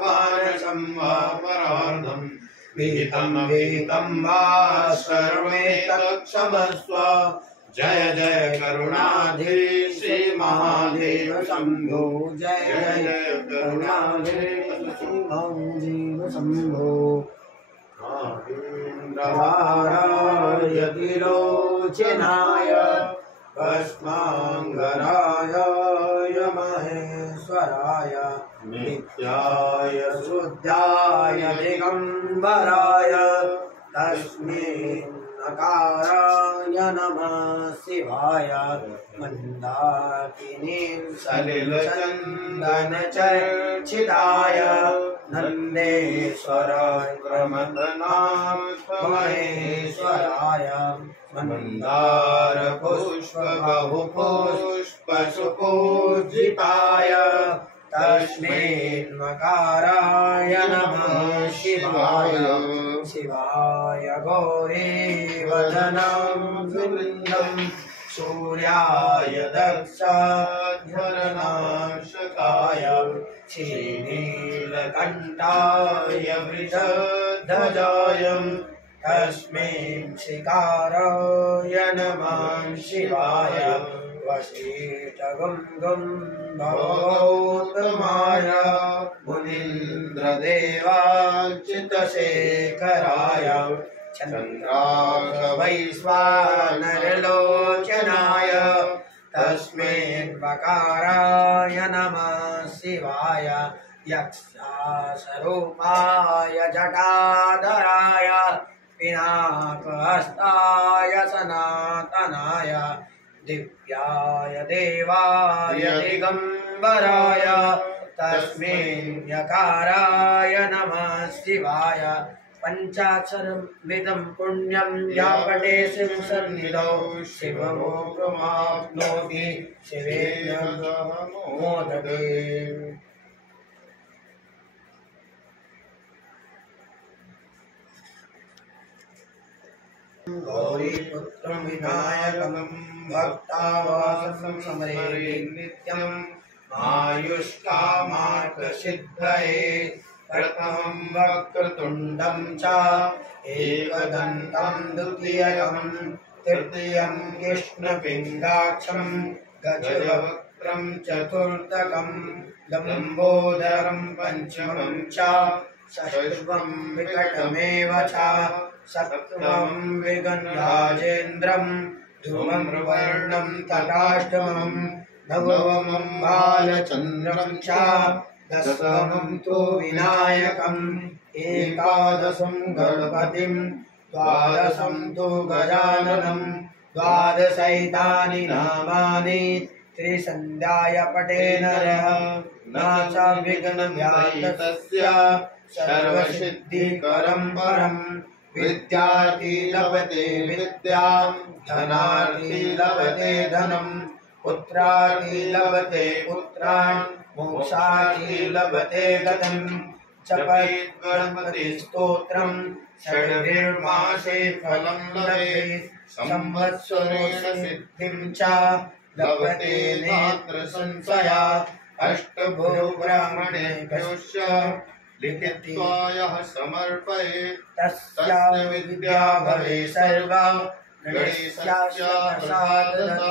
मानसं वा परार्धं विहितं विहितं वा सर्वमेतत्क्षमस्व। जय जय करुणाधीश श्री महादेव शंभो। जय जय करुणाधीश महादेव शंभो। नागेन्द्रहाराय त्रिलोचनाय भस्मांगराय महेश्वराय नित्याय शुद्धाय दिगंबराय तस्मै नकाराय नमः शिवाय। मंदाकिनी सलिलचंदन चर्चिताय नंदेश्वराय प्रमथनाथ महेश्वराय मंदार पुष्प बहुपुष्प सुपूजिताय तस्मै नकाराय नमः शिवाय। शिवाय गौरी वदनं वृन्दं सूर्याय दक्षाध्वरनाशकाय श्रीनीलकण्ठाय वृषध्वजाय तस्मै श्रीकाराय नमः शिवाय। वसिष्ठगं गं भगवतोत्तमाय मुनीन्द्रदेवाच्युतशेखराय चन्द्रार्कवैश्वानरलोचनाय तस्मै वकाराय नमः शिवाय। यक्षास्वरूपाय जटाधराय पिनाकहस्ताय सनातनाय दिव्याय देवाय दिगंबराय तस्मै यकाराय नमः शिवाय। पंचाक्षरमिदं पुण्यं या पठे शिवसन्निधौ शिवमोक्षमाप्नोति शिवेन मोदते। गौरीपुत्रं विनायकं भक्तावासं स्मरे नित्यं आयुष्कामार्थसिद्धये। प्रथमं वक्रतुण्डं च एकदन्तं द्वितीयं तृतीयं कृष्णपिङ्गाक्षं गजवक्त्रं चतुर्थकं लम्बोदरं पंचमं च षष्ठं विकटमेव च सप्तमं विगणराजेन्द्रं ध्रुवं वर्णं तथाष्टमं नवमं बालचन्द्रं च दशमं तु विनायकम् एकादशं गणपतिं द्वादशं तु गजाननं द्वादशैतानि नामानि त्रिसन्ध्याय पठे नरः न च विघ्नव्यातस्य सर्वसिद्धिकरं परम्। विद्यार्थी लभते विद्यां धनार्थी लभते धनं पुत्रार्थी लभते पुत्रान् मोक्षार्थी लभते गतिम्। जपेत् गणपति स्तोत्रं षड्भिर्मासे फलं लभेत् संवत्सरेण सिद्धिं च लभते नेत्र संशयात्। अष्टभुवब्राह्मणेभ्योश्च लिखित्वा यः समर्पयेत् तस्य विद्या भवेत् सर्वा गणेशस्य प्रसादात्।